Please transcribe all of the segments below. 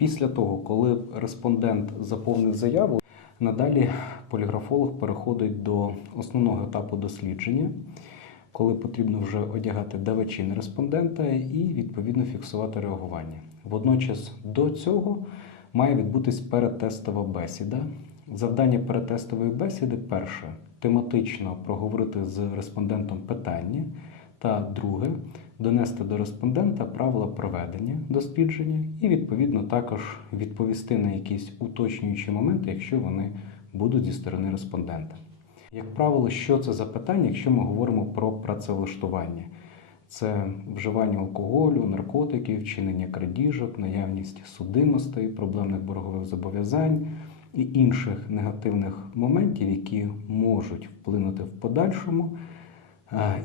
Після того, коли респондент заповнив заяву, надалі поліграфолог переходить до основного етапу дослідження, коли потрібно вже одягати давачі респондента і відповідно фіксувати реагування. Водночас до цього має відбутись перетестова бесіда. Завдання перетестової бесіди перше тематично проговорити з респондентом питання, та друге донести до респондента правила проведення дослідження і відповідно також відповісти на якісь уточнюючі моменти, якщо вони будуть зі сторони респондента. Як правило, що це за питання, якщо ми говоримо про працевлаштування? Це вживання алкоголю, наркотиків, вчинення крадіжок, наявність судимостей, проблемних боргових зобов'язань і інших негативних моментів, які можуть вплинути в подальшому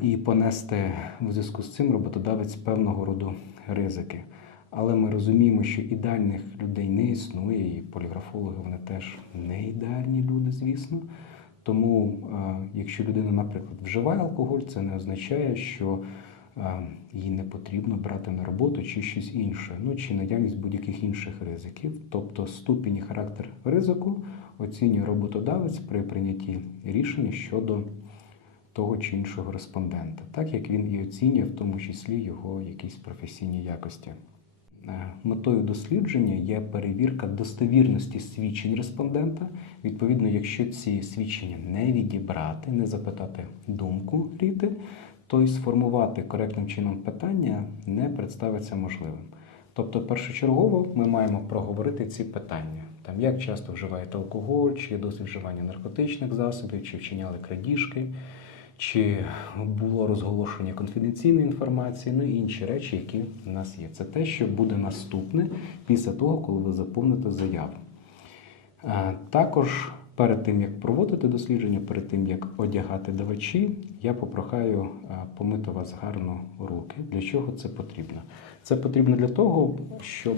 і понести в зв'язку з цим роботодавець певного роду ризики. Але ми розуміємо, що ідеальних людей не існує, і поліграфологи вони теж не ідеальні люди, звісно. Тому, якщо людина, наприклад, вживає алкоголь, це не означає, що їй не потрібно брати на роботу чи щось інше, ну чи наявність будь-яких інших ризиків. Тобто ступінь і характер ризику оцінює роботодавець при прийнятті рішення щодо того чи іншого респондента, так як він і оцінює в тому числі його якісь професійні якості. Е, Метою дослідження є перевірка достовірності свідчень респондента. Відповідно, якщо ці свідчення не відібрати, не запитати думку ріти, то й сформувати коректним чином питання не представиться можливим. Тобто, першочергово ми маємо проговорити ці питання: там як часто вживаєте алкоголь, чи є досвід вживання наркотичних засобів, чи вчиняли крадіжки, чи було розголошення конфіденційної інформації, ну і інші речі, які в нас є. Це те, що буде наступне після того, коли ви заповните заяву. Е, Також перед тим, як проводити дослідження, перед тим, як одягати давачі, я попрохаю е, помити вас гарно руки. Для чого це потрібно? Це потрібно для того, щоб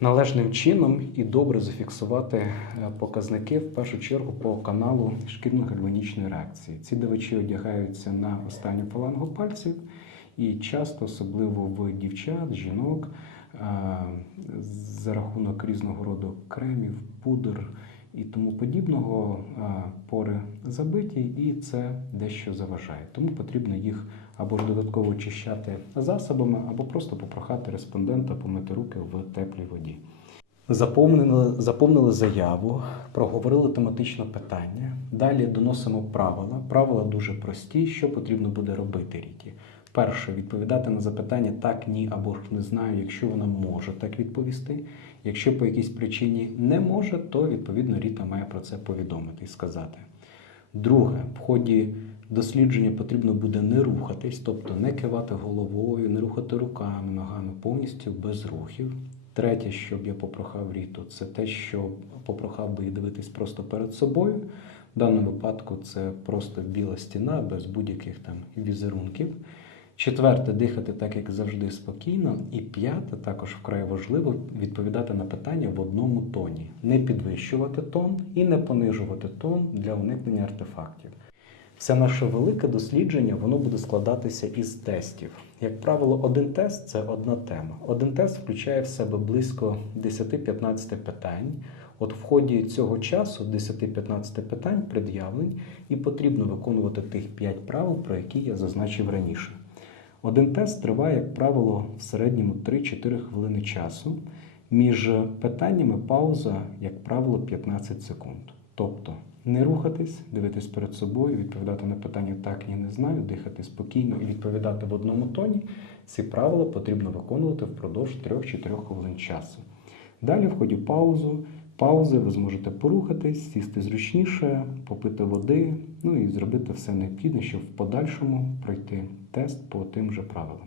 належним чином і добре зафіксувати е, показники в першу чергу по каналу шкірно-гальванічної реакції. Ці давачі одягаються на останню фалангу пальців, і часто, особливо в дівчат, жінок, е, за рахунок різного роду кремів, пудр і тому подібного е, пори забиті, і це дещо заважає. Тому потрібно їх або ж додатково очищати засобами, або просто попрохати респондента помити руки в теплій воді. Заповнили, заповнили заяву, проговорили тематичне питання. Далі доносимо правила. Правила дуже прості. Що потрібно буде робити Ріті? Перше, відповідати на запитання так, ні або ж не знаю, якщо вона може так відповісти. Якщо по якійсь причині не може, то відповідно Ріта має про це повідомити і сказати. Друге, в ході дослідження потрібно буде не рухатись, тобто не кивати головою, не рухати руками, ногами, повністю без рухів. Третє, що б я попрохав Ріту, це те, що попрохав би її дивитись просто перед собою. В даному випадку це просто біла стіна без будь-яких там візерунків. Четверте, дихати так, як завжди, спокійно. І п'яте, також вкрай важливо відповідати на питання в одному тоні, не підвищувати тон і не понижувати тон для уникнення артефактів. Все наше велике дослідження воно буде складатися із тестів. Як правило, один тест це одна тема. Один тест включає в себе близько 10-15 питань. От в ході цього часу 10-15 питань пред'явлень, і потрібно виконувати тих 5 правил, про які я зазначив раніше. Один тест триває, як правило, в середньому 3-4 хвилини часу. Між питаннями пауза, як правило, 15 секунд. Тобто не рухатись, дивитись перед собою, відповідати на питання так, я не знаю, дихати спокійно і відповідати в одному тоні. Ці правила потрібно виконувати впродовж 3-4 хвилин часу. Далі, в ході паузу, паузи, ви зможете порухатись, сісти зручніше, попити води, ну і зробити все необхідне, щоб в подальшому пройти тест по тим же правилам.